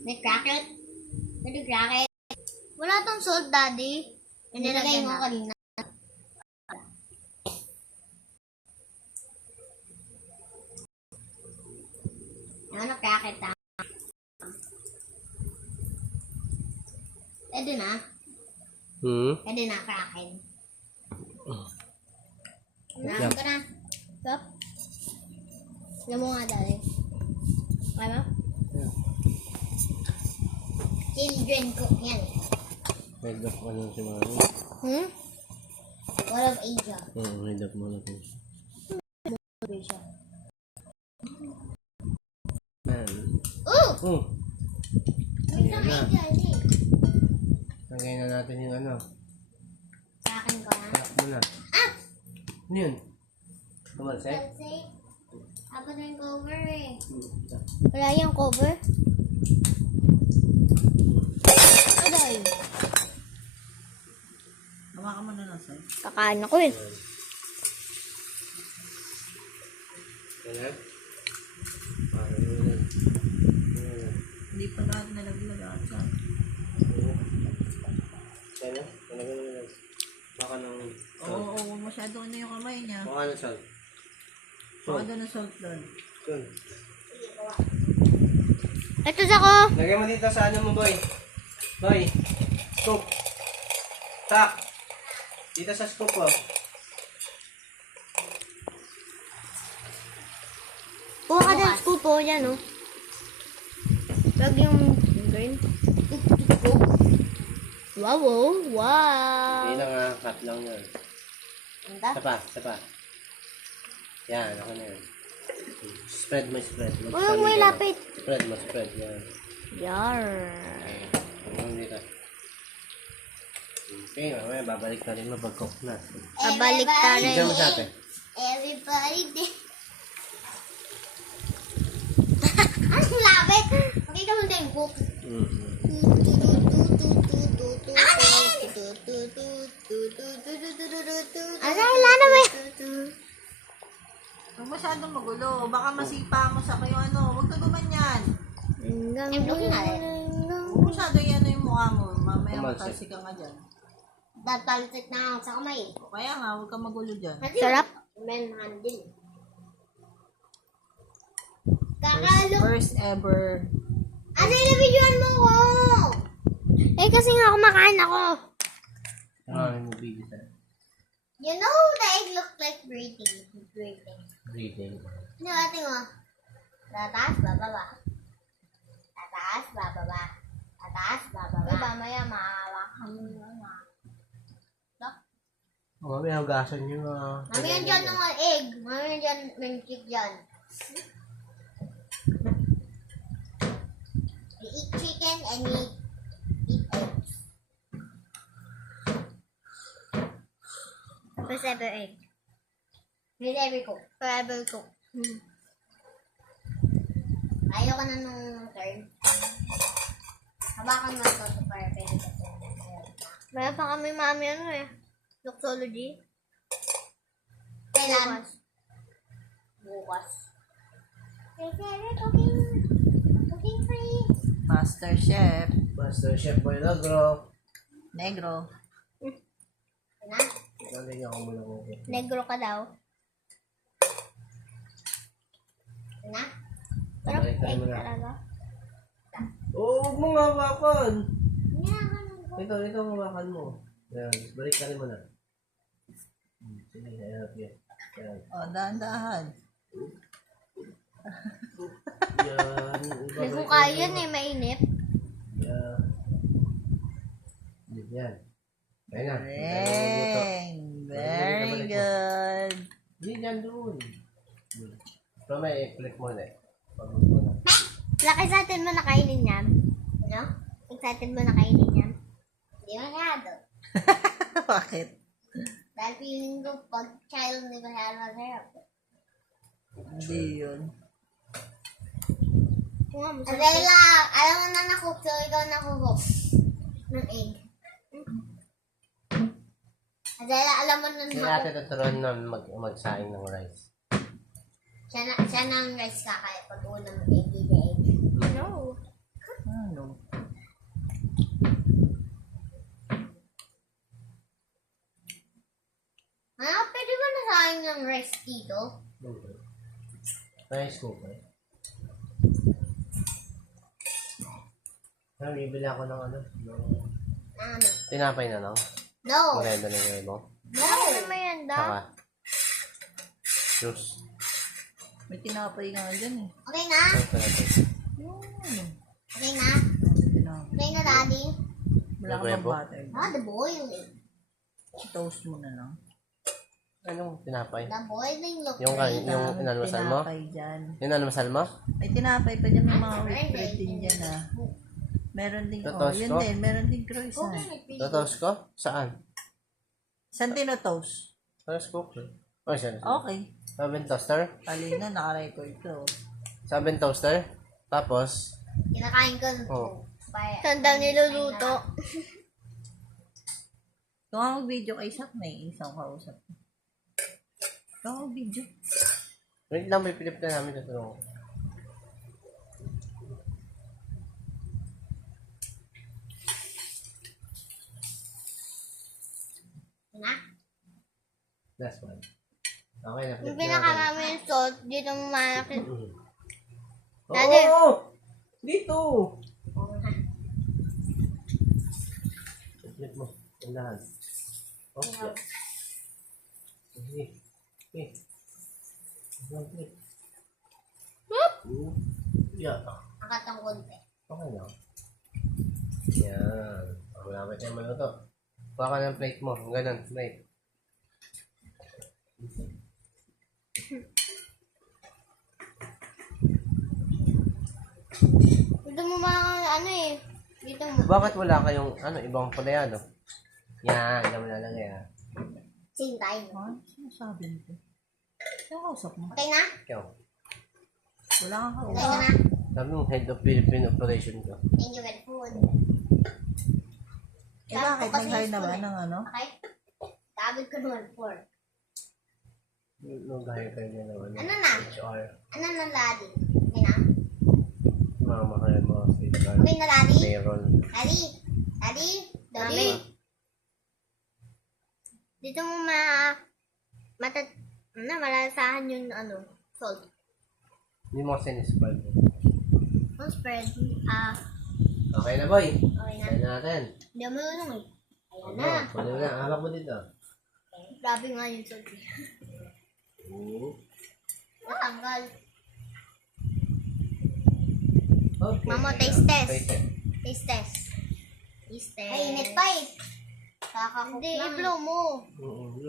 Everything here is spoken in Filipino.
May cracket. May cracket. Wala tong salt, Daddy. Nilagay mo kanina. Ano cracket ha? Pwede na. Pwede na cracket. Naan ka na. Stop. Alam mo nga, Daddy. Okay ba? Children cook yan. Head of ano si Mami? What of Asia? Head of mo lang. Asia. Oh! May isang Asia, eh. Lagay na natin yung ano. Sa akin ko na. Kalak mo na. Ano yun? Kumalsek? Kasi, ako na yung cover eh. Wala yung cover? Aday. Hawakan mo na lang, sir. Kakain ako eh. Kaya? Parang yun. Hindi pa lahat nalaglag ata. Kaya? Talaga naman. Baka ng salt. Oo, masyado na yung kamay niya. Baka ng salt. Baka doon ng salt doon. Salt. Ito ako. Lagay mo dito sa ano mo, boy. Boy. Scoop. Tak. Dito sa scoop, oh. Kuha ka ng scoop po yan, oh. Lag yung green. Wow, oh. Wow. Hindi lang ha. Cut lang yan. Anda? Isa pa. Yan, ako na yan. Spread mo, spread. Walang may lapit. Spread mo, spread. Yan. Yar. Ano dito? Okay, mamaya babalik na rin mo pag-cook na. Babalik tayo. Diyan mo sa atin. Everybody did. Ang lapit. Makita mo na yung cook. Asay, lana mo eh. Huwag masyadong magulo. Baka masipa mo sa kayo ano. Huwag ka gumanyan. Huwag masyado yan yung mukha mo. Mamaya matalsik ka nga dyan. Tatalsik na ako sa kamay. O kaya nga, huwag ka magulo dyan. Sarap. Men handle. Kakalo. First ever. Ano yung videoan mo ko? Eh kasi nga kumakain ako. Yung video sa You know the egg looks like breathing. breathing. Ano ating mo? Tataas, bababa. Tataas, bababa. Tataas, bababa. Uy, mamaya maawakan mo yun ah. Mamaya hugasan nyo Mami yan dyan ng egg. Mami yan dyan ng chick dyan. We eat chicken and we eat eggs. First ever egg. First ever cook. Forever cook. Ayaw ka na nung turn. Habakan mo ito to para pwede ka turn. Meron pa kami mami ano eh. Doxology. Kailan? Bukas. First ever cooking. Cooking free. Master Chef. Master Chef Boy Negro. Negro. Na? Nandun ako muna ko. Negro ka daw. Na? Pero Balik tayo egg muna. talaga. Oo, huwag mo nga hawakan. Ganun ko. Ito ang hawakan mo. Yan, balik ka rin muna. Sige, hayap yan. Yan. O, dahan-dahan. Yan. Hindi ko kaya yan eh, mainit. Yan. Yan. Kaya na. Very good. Hindi dyan doon. Pero may click mo na eh. Pag-move mo na. Excited mo na kainin yan? Ano? Excited mo na kainin yan? Hindi masyado. Bakit? Dahil feeling ko pag child hindi masyado masarap. Hindi yun. Adela, alam mo na nakook, so ikaw nakukook ng egg. Adela, alam mo na Hindi natin tuturuan na magsaing ng rice. Siya na ang rice kakain pag ulam ng egg, hindi egg. Pwede ba na sa akin ng rice dito? Rice cooker. Bibili ako ng ano? Ano? Tinapay na lang. No. Maganda na yung mo. No. Ano merienda? Saka. Juice. May tinapay nga dyan eh. Okay na? Ito na ito. Yung ano, Okay na? tinapay. Okay na, Daddy? Wala ka May bang butter. butter? The boiling. Toast mo na lang. Anong tinapay? The boiling look Yung great. yung inalmasal mo? Tinapay dyan. Yung inalmasal mo? May tinapay pa dyan. May mga I'm wheat bread ready. din dyan ah. Meron din, Totoast yun ko? din. Meron din croissant. Totoast ko? Saan? Saan tinotoast? Rice cooker. Oh, siya. Okay. Oven toaster? Kanina nakarecord to. Sa oven toaster? Tapos? Kinakain ko. Oh. Saan daw niluluto? Kung ako video kay Sak, may isang kausap. Kung ako video. Wait lang, may pilip na namin tutulong. Na? Last one. Okay na, Yung flip na pinakarami yung salt, dito mo malaki. natin. Daddy. Oo! Dito! Flip mo. Ang lahat. Okay. Okay. Okay. Flip. Whoop! Yeah. Nakatang konti. Okay lang. Yan. Wala tayo maluto. Kuha ka ng plate mo. Ganun, plate. Dito mo ano eh. Dito mo. Bakit wala kayong ibang pulayado? Yan, yan mo lalagay ha. Same time. Ha? Sinasabi nito? Yung kausap mo? Okay na? Ikaw. Wala kang Okay kausap. ka na? Sabi mo, head of Philippine operation ko. Thank you for the food. Eh bakit? Nag-hire na ba ng ano? Okay? Tabid ko naman 4. Nag-hire kayo niya naman. Ano na? HR. Ano na, Daddy? Okay na? Mamahal mo sa HR. Okay na, Daddy? Payroll. Daddy? Daddy? Daddy? Dito mo malalasahan yung salt. Hindi mo kasi nisipal. Spread. Okay na, boy. Okay na. Kaya natin. Hindi mo yun eh. Ayan Ano? na. Pwede mo na. Hawak mo dito. Grabe nga yung salt. Matanggal. Okay. Mamo, taste test. Taste test. Taste test. Taste test. Ay, init pa eh. Kakakook lang. Hindi, i-blow mo. Oo.